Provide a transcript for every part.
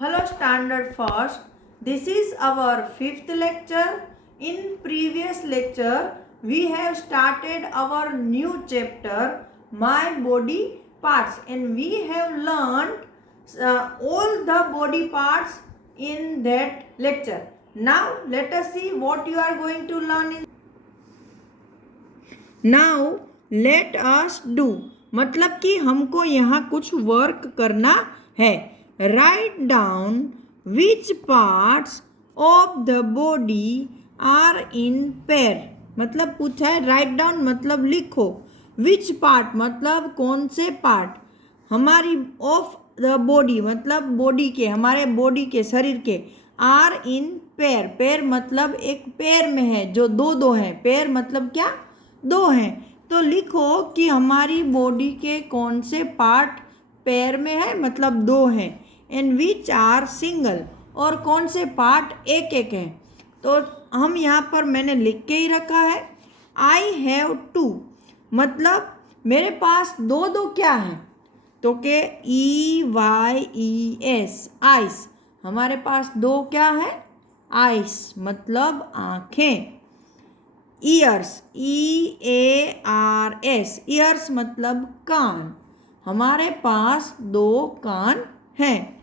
Hello Standard First. This is our fifth lecture. In previous lecture, we have started our new chapter, My Body Parts, and we have learned all the body parts in that lecture. Now, let us see what you are going to learn in. Now, let us do. मतलब कि हमको यहाँ कुछ work करना है. Write down which parts of the body are in pair. मतलब पूछा है राइट डाउन मतलब लिखो. विच पार्ट मतलब कौन से पार्ट हमारी ऑफ द बॉडी मतलब बॉडी के हमारे बॉडी के शरीर के आर इन पेयर. पेयर मतलब एक पेयर में है जो दो दो हैं. पेयर मतलब क्या दो हैं. तो लिखो कि हमारी बॉडी के कौन से पार्ट पेयर में है मतलब दो हैं. एंड विच आर सिंगल और कौन से पार्ट एक एक हैं. तो हम यहाँ पर मैंने लिख के ही रखा है. आई हैव टू मतलब मेरे पास दो दो क्या है तो के EYES आइस. हमारे पास दो क्या है आइस मतलब आँखें. ईयर्स EARS ईयर्स मतलब कान. हमारे पास दो कान हैं.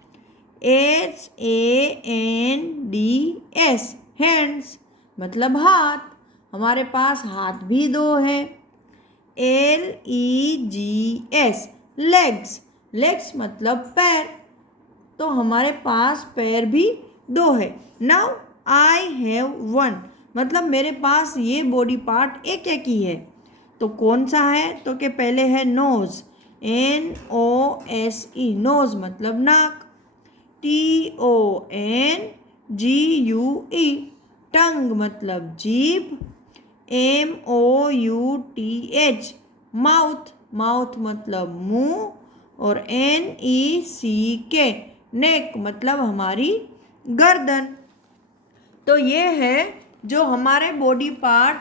HANDS हैंड्स मतलब हाथ. हमारे पास हाथ भी दो हैं. LEGS legs. लेग्स मतलब पैर. तो हमारे पास पैर भी दो है. नाउ आई हैव वन मतलब मेरे पास ये बॉडी पार्ट एक एक ही है. तो कौन सा है तो के पहले है नोज. NOSE नोज मतलब नाक. TONGUE टंग मतलब जीभ. MOUTH mouth. माउथ मतलब मुंह. और NECK नेक मतलब हमारी गर्दन. तो ये है जो हमारे बॉडी पार्ट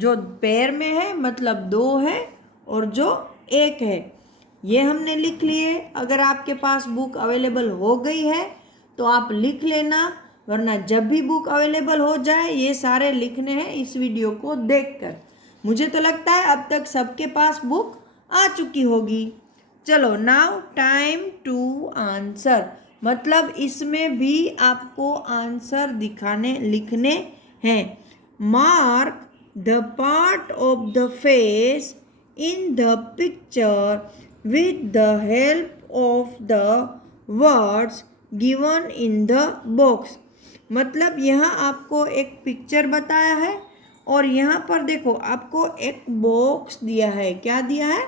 जो पैर में है मतलब दो है और जो एक है. ये हमने लिख लिए. अगर आपके पास बुक अवेलेबल हो गई है तो आप लिख लेना, वरना जब भी बुक अवेलेबल हो जाए ये सारे लिखने हैं इस वीडियो को देखकर. मुझे तो लगता है अब तक सबके पास बुक आ चुकी होगी. चलो नाउ टाइम टू आंसर मतलब इसमें भी आपको आंसर लिखने हैं. Mark the part of the face in the picture with the help of the words given in the box. मतलब यहाँ आपको एक पिक्चर बताया है और यहाँ पर देखो आपको एक बॉक्स दिया है. क्या दिया है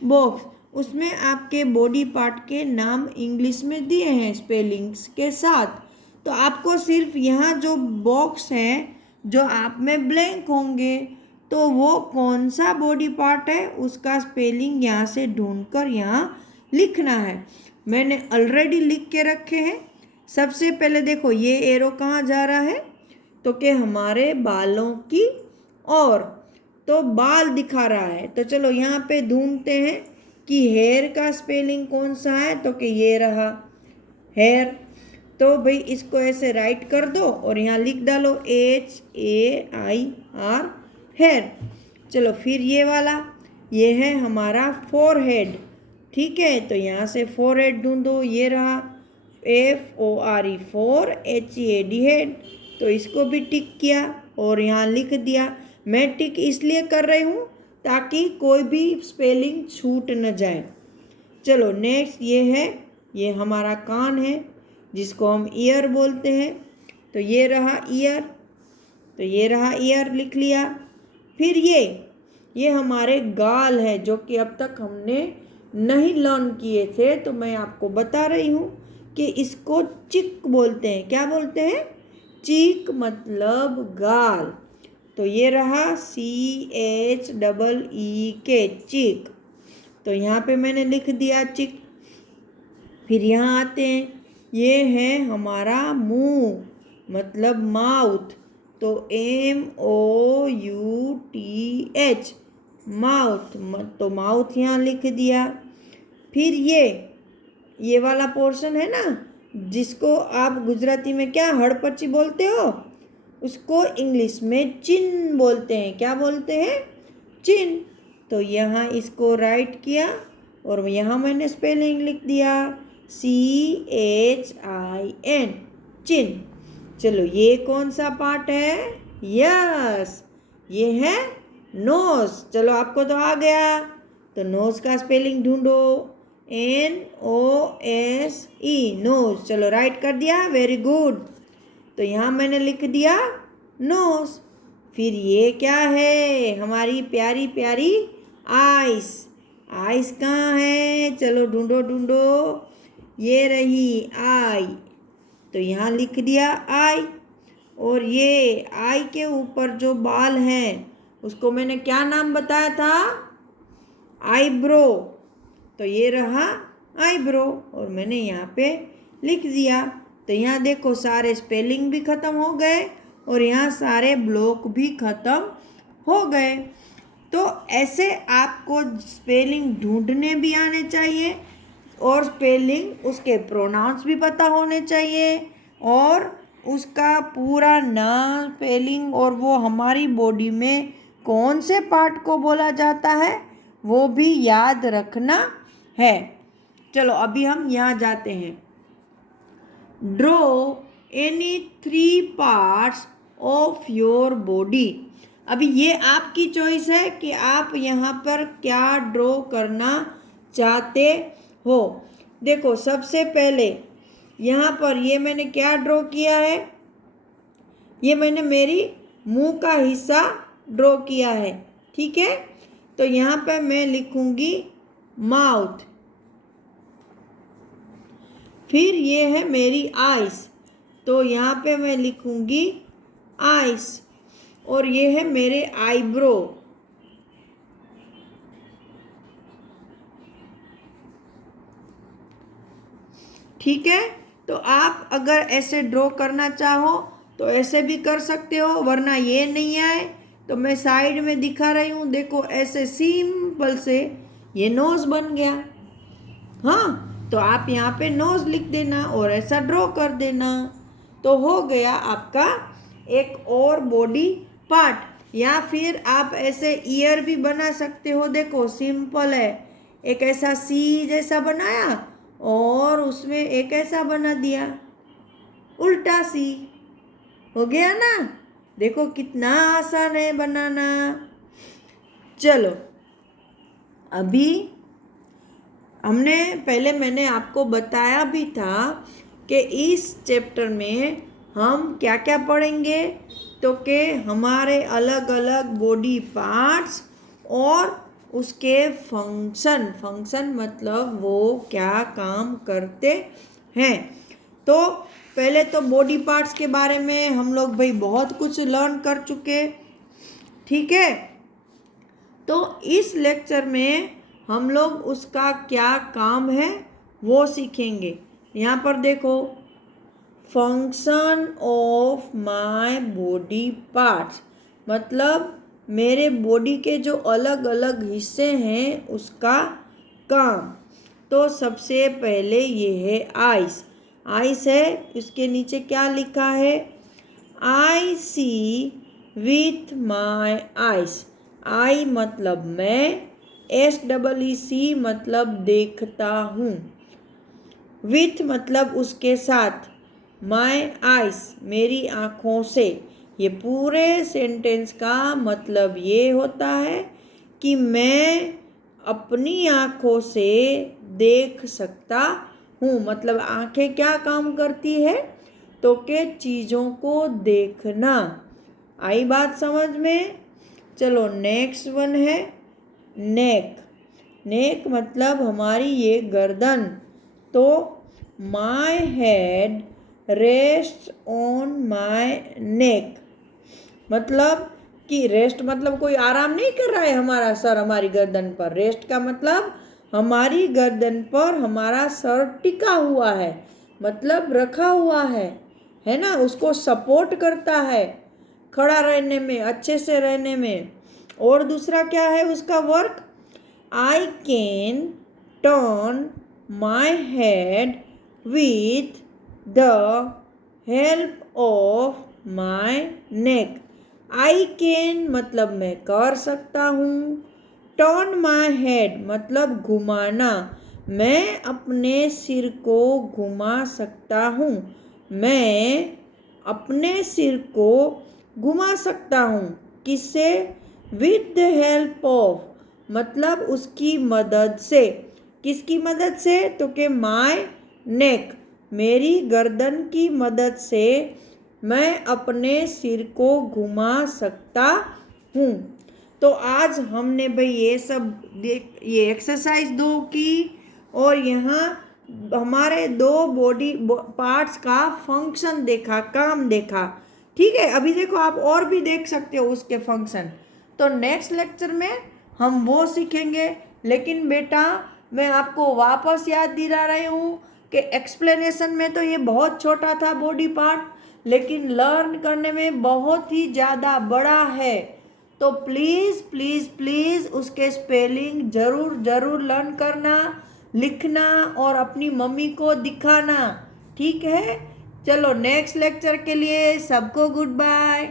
बॉक्स. उसमें आपके बॉडी पार्ट के नाम इंग्लिश में दिए हैं स्पेलिंग्स के साथ. तो आपको सिर्फ यहाँ जो बॉक्स है जो आप में ब्लैंक होंगे तो वो कौन सा बॉडी पार्ट है उसका स्पेलिंग यहाँ से ढूंढकर यहाँ लिखना है. मैंने ऑलरेडी लिख के रखे हैं. सबसे पहले देखो ये एरो कहाँ जा रहा है तो कि हमारे बालों की ओर. तो बाल दिखा रहा है. तो चलो यहाँ पे ढूंढते हैं कि हेयर का स्पेलिंग कौन सा है तो कि ये रहा हेयर. तो भाई इसको ऐसे राइट कर दो और यहाँ लिख डालो HAIR हेयर. चलो फिर ये वाला ये है हमारा फोरहेड. ठीक है तो यहाँ से फोरहेड ढूंढो. ये रहा FORE फोर HEAD हेड. तो इसको भी टिक किया और यहाँ लिख दिया. मैं टिक इसलिए कर रही हूँ ताकि कोई भी स्पेलिंग छूट न जाए. चलो नेक्स्ट ये है ये हमारा कान है जिसको हम ईयर बोलते हैं. तो ये रहा ईयर. तो ये रहा ईयर लिख लिया. फिर ये हमारे गाल है जो कि अब तक हमने नहीं लर्न किए थे. तो मैं आपको बता रही हूँ कि इसको चिक बोलते हैं. क्या बोलते हैं चिक मतलब गाल. तो ये रहा CHEEK चिक. तो यहाँ पे मैंने लिख दिया चिक. फिर यहाँ आते हैं ये है हमारा मुंह मतलब माउथ. तो MOUTH माउथ. तो माउथ यहाँ लिख दिया. फिर ये वाला पोर्शन है ना जिसको आप गुजराती में क्या हड़पची बोलते हो, उसको इंग्लिश में चिन बोलते हैं। क्या बोलते हैं? चिन। तो यहाँ इसको राइट किया और यहाँ मैंने स्पेलिंग लिख दिया CHIN, चिन। चलो ये कौन सा पार्ट है? यस, ये है नोज। चलो आपको तो आ गया, तो नोज का स्पेलिंग ढूंढो, NOSE, नोज। चलो राइट कर दिया, वेरी गुड। तो यहाँ मैंने लिख दिया नोज। फिर ये क्या है? हमारी प्यारी प्यारी आइस। आइस कहाँ है? चलो ढूंढो ढूंढो, ये रही आई। तो यहाँ लिख दिया आई। और ये आई के ऊपर जो बाल हैं उसको मैंने क्या नाम बताया था? आईब्रो। तो ये रहा आईब्रो और मैंने यहाँ पे लिख दिया। तो यहाँ देखो सारे स्पेलिंग भी ख़त्म हो गए और यहाँ सारे ब्लॉक भी ख़त्म हो गए। तो ऐसे आपको स्पेलिंग ढूंढने भी आने चाहिए और स्पेलिंग उसके प्रोनाउंस भी पता होने चाहिए और उसका पूरा नाम, स्पेलिंग और वो हमारी बॉडी में कौन से पार्ट को बोला जाता है वो भी याद रखना है। चलो अभी हम यहाँ जाते हैं। Draw any 3 parts of your body. अभी ये आपकी चॉइस है कि आप यहाँ पर क्या ड्रॉ करना चाहते हो। देखो सबसे पहले यहाँ पर ये मैंने क्या ड्रॉ किया है? ये मैंने मेरी मुंह का हिस्सा ड्रॉ किया है, ठीक है। तो यहाँ पे मैं लिखूंगी माउथ। फिर ये है मेरी आइस, तो यहाँ पे मैं लिखूंगी आइस। और ये है मेरे आईब्रो। ठीक है। तो आप अगर ऐसे ड्रॉ करना चाहो तो ऐसे भी कर सकते हो, वरना ये नहीं आए तो मैं साइड में दिखा रही हूँ, देखो ऐसे सिंपल से ये नोज बन गया। हाँ, तो आप यहाँ पे नोज लिख देना और ऐसा ड्रॉ कर देना, तो हो गया आपका एक और बॉडी पार्ट। या फिर आप ऐसे ईयर भी बना सकते हो। देखो सिंपल है, एक ऐसा सी जैसा बनाया और उसमें एक ऐसा बना दिया उल्टा सी, हो गया ना। देखो कितना आसान है बनाना। चलो अभी मैंने आपको बताया भी था कि इस चैप्टर में हम क्या क्या पढ़ेंगे, तो कि हमारे अलग अलग बॉडी पार्ट्स और उसके फंक्शन मतलब वो क्या काम करते हैं। तो पहले तो बॉडी पार्ट्स के बारे में हम लोग भाई बहुत कुछ लर्न कर चुके, ठीक है। तो इस लेक्चर में हम लोग उसका क्या काम है वो सीखेंगे। यहाँ पर देखो, function of my body parts मतलब मेरे बॉडी के जो अलग अलग हिस्से हैं उसका काम। तो सबसे पहले ये है आइस। आइस है, इसके नीचे क्या लिखा है? आई सी विथ माय आइस। आई मतलब मैं, SEEC मतलब देखता हूँ, विथ मतलब उसके साथ, माय आइस मेरी आँखों से। ये पूरे सेंटेंस का मतलब ये होता है कि मैं अपनी आँखों से देख सकता हूँ। मतलब आँखें क्या काम करती है? तो के चीज़ों को देखना। आई बात समझ में? चलो नेक्स्ट वन है नेक। नेक मतलब हमारी ये गर्दन। तो my head rest on my नेक मतलब कि रेस्ट मतलब कोई आराम नहीं कर रहा है हमारा सर हमारी गर्दन पर। रेस्ट का मतलब हमारी गर्दन पर हमारा सर टिका हुआ है, मतलब रखा हुआ है ना, उसको सपोर्ट करता है खड़ा रहने में, अच्छे से रहने में। और दूसरा क्या है उसका work? I can turn my head with the help of my neck. I can मतलब मैं कर सकता हूँ। टर्न माई हेड मतलब घुमाना, मैं अपने सिर को घुमा सकता हूँ। मैं अपने सिर को घुमा सकता हूँ। किससे? विद द हेल्प ऑफ मतलब उसकी मदद से। किसकी मदद से? तो के माय नेक मेरी गर्दन की मदद से मैं अपने सिर को घुमा सकता हूँ। तो आज हमने भाई ये एक्सरसाइज 2 की और यहाँ हमारे 2 बॉडी पार्ट्स का फंक्शन देखा, काम देखा। ठीक है, अभी देखो आप और भी देख सकते हो उसके फंक्शन। तो नेक्स्ट लेक्चर में हम वो सीखेंगे। लेकिन बेटा मैं आपको वापस याद दिला रही हूँ कि एक्सप्लेनेशन में तो ये बहुत छोटा था बॉडी पार्ट, लेकिन लर्न करने में बहुत ही ज़्यादा बड़ा है। तो प्लीज़ प्लीज़ प्लीज़ उसके स्पेलिंग ज़रूर लर्न करना, लिखना और अपनी मम्मी को दिखाना। ठीक है, चलो नेक्स्ट लेक्चर के लिए सबको गुड बाय।